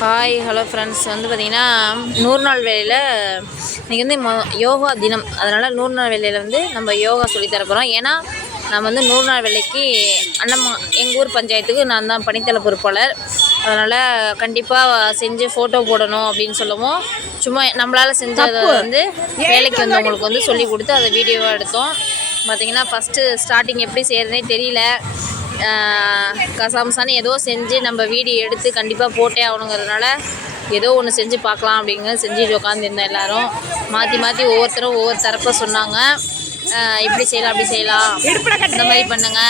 Hi hello friends வந்து பார்த்திங்கன்னா நூறு நாள் வேலையில் இன்றைக்கி வந்து மொ யோகா தினம். அதனால் நூறு நாள் வேலையில் வந்து நம்ம யோகா சொல்லித் தர போகிறோம் ஏன்னா நம்ம வந்து நூறு நாள் வேலைக்கு அண்ணம்மா எங்கள் ஊர் பஞ்சாயத்துக்கு நான் தான் பணித்தலை பொறுப்பாளர். அதனால் கண்டிப்பாக செஞ்சு ஃபோட்டோ போடணும் அப்படின்னு சொல்லவும். சும்மா நம்மளால் செஞ்சதை வந்து வேலைக்கு வந்தவங்களுக்கு வந்து சொல்லி கொடுத்து அதை வீடியோவாக எடுத்தோம். பார்த்திங்கன்னா ஃபஸ்ட்டு ஸ்டார்டிங் எப்படி செய்கிறதுனே தெரியல. கசாமசான்னு ஏதோ செஞ்சு நம்ம வீடியோ எடுத்து கண்டிப்பாக போட்டே ஆகணுங்கிறதுனால ஏதோ ஒன்று செஞ்சு பார்க்கலாம் அப்படிங்க செஞ்சுட்டு உட்காந்துருந்தோம் எல்லாரும். மாற்றி மாற்றி ஒவ்வொருத்தரும் ஒவ்வொரு தரப்பை சொன்னாங்க. இப்படி செய்யலாம் அப்படி செய்யலாம். இந்த மாதிரி பண்ணுங்க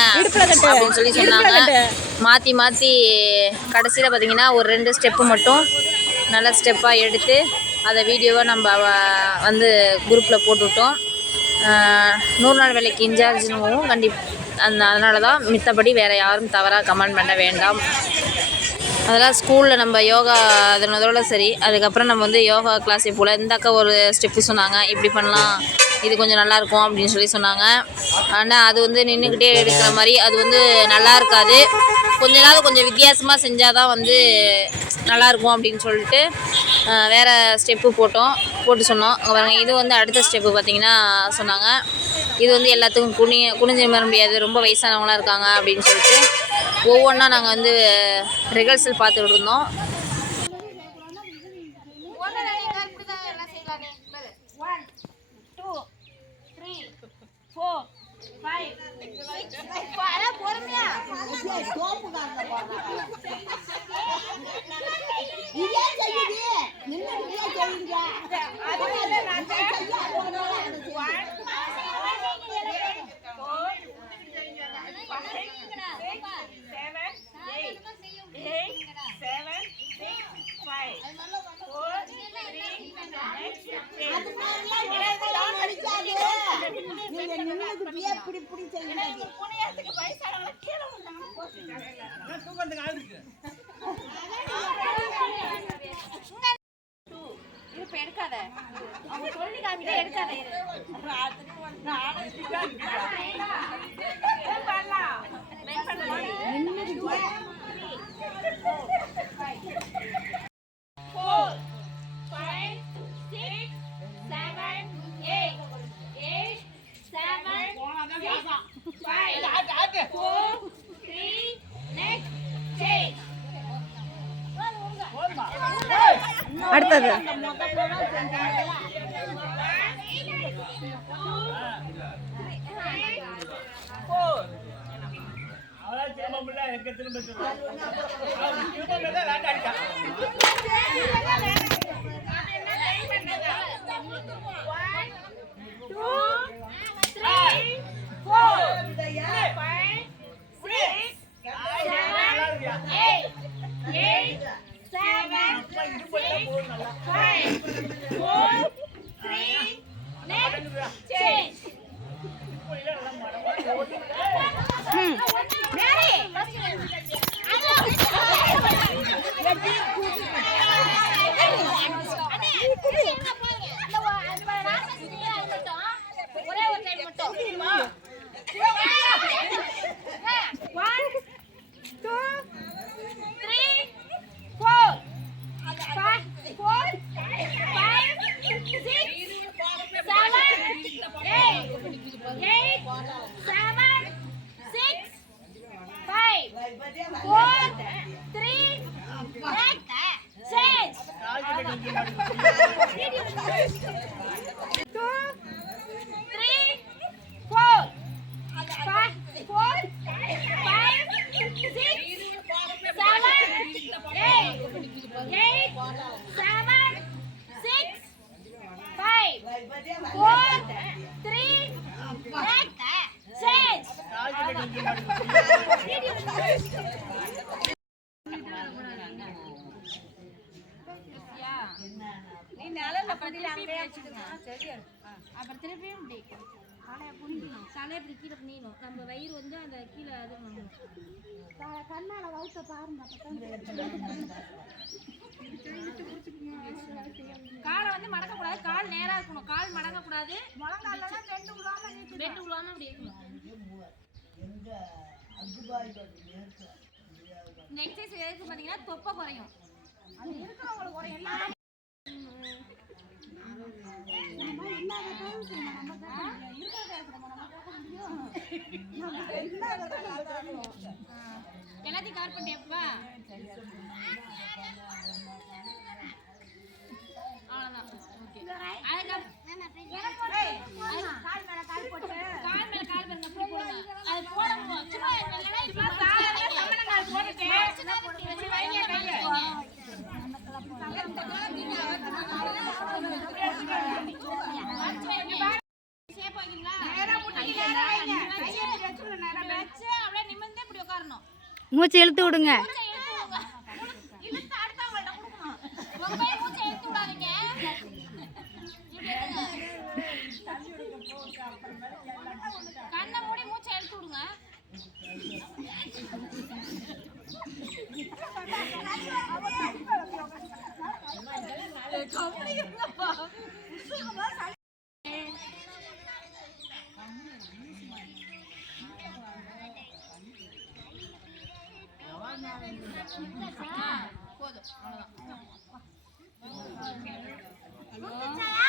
அப்படின்னு சொல்லி சொன்னாங்க. மாற்றி மாற்றி கடைசியில் பார்த்தீங்கன்னா ஒரு ரெண்டு ஸ்டெப்பு மட்டும் நல்ல ஸ்டெப்பாக எடுத்து அதை வீடியோவாக நம்ம வந்து குரூப்பில் போட்டுவிட்டோம் நூறு நாள் வேலைக்கு இன்சார்ஜ்னும் கண்டிப் அந்த அதனால தான் மித்தபடி வேறு யாரும் தவறாக கமெண்ட் பண்ண வேண்டாம். அதெல்லாம் ஸ்கூலில் நம்ம யோகா அதனதோட சரி. அதுக்கப்புறம் நம்ம வந்து யோகா கிளாஸ் போல் இந்த அக்கா ஒரு ஸ்டெப்பு சொன்னாங்க இப்படி பண்ணலாம் இது கொஞ்சம் நல்லாயிருக்கும் அப்படின்னு சொல்லி சொன்னாங்க. ஆனால் அது வந்து நின்றுக்கிட்டே எடுக்கிற மாதிரி அது வந்து நல்லா இருக்காது. கொஞ்ச நாள் கொஞ்சம் வித்தியாசமாக செஞ்சால் தான் வந்து நல்லாயிருக்கும் அப்படின்னு சொல்லிட்டு வேறு ஸ்டெப்பு போட்டோம் போட்டு சொன்னோம். அங்கே பாருங்கள் இது வந்து அடுத்த ஸ்டெப்பு பார்த்திங்கன்னா சொன்னாங்க. இது வந்து எல்லாத்துக்கும் குனி குனிஞ்சு நிமிர முடியாது. ரொம்ப வயசானவங்களாம் இருக்காங்க அப்படின்னு சொல்லிட்டு ஒவ்வொன்றா நாங்கள் வந்து ரிஹர்சல் பார்த்துக்கிட்டு இருந்தோம். இப்படி இப்படி செய்யுங்க இருப்ப எடுக்காத அவங்க சொல்லி காமிக்க எடுக்காத அடுத்தது. அவளால திரும்ப முடியல எங்க four, three, six, seven. பதில அங்கேயே வச்சுக்கணும் சரியா அப்புறம் திருப்பியும் இப்படி தலையை தலையை இப்படி கீழே குனியணும் நம்ம வயிறு வந்து அந்த கீழே அது பண்ணணும் கண்ணால வவுத்த பாருங்க காலை வந்து மடக்க கூடாது கால் நேரா இருக்கணும் கால் மடக்க கூடாது முழங்கால பெண்டு விழாம பெண்டு விழாம அப்படி இருக்கணும் இந்த எக்ஸசைஸ் எதுக்கு பார்த்தீங்கன்னா தொப்பை குறையும் எல்லாத்தையும் கால் பண்ணியப்பா அவ்வளோதான் அதுக்கப்புறம் மூச்சு இழுத்து விடுங்க மூச்சை இழுத்து விடுங்க. இழுத்து அடுத்தவங்கள்ட்ட கொடுக்கணும். ரொம்ப மூச்சை இழுத்து விடாதீங்க. இப்படி இருங்க. கண்ணை மூடி மூச்சை இழுத்து விடுங்க போதும். அவ்வளவுதான்.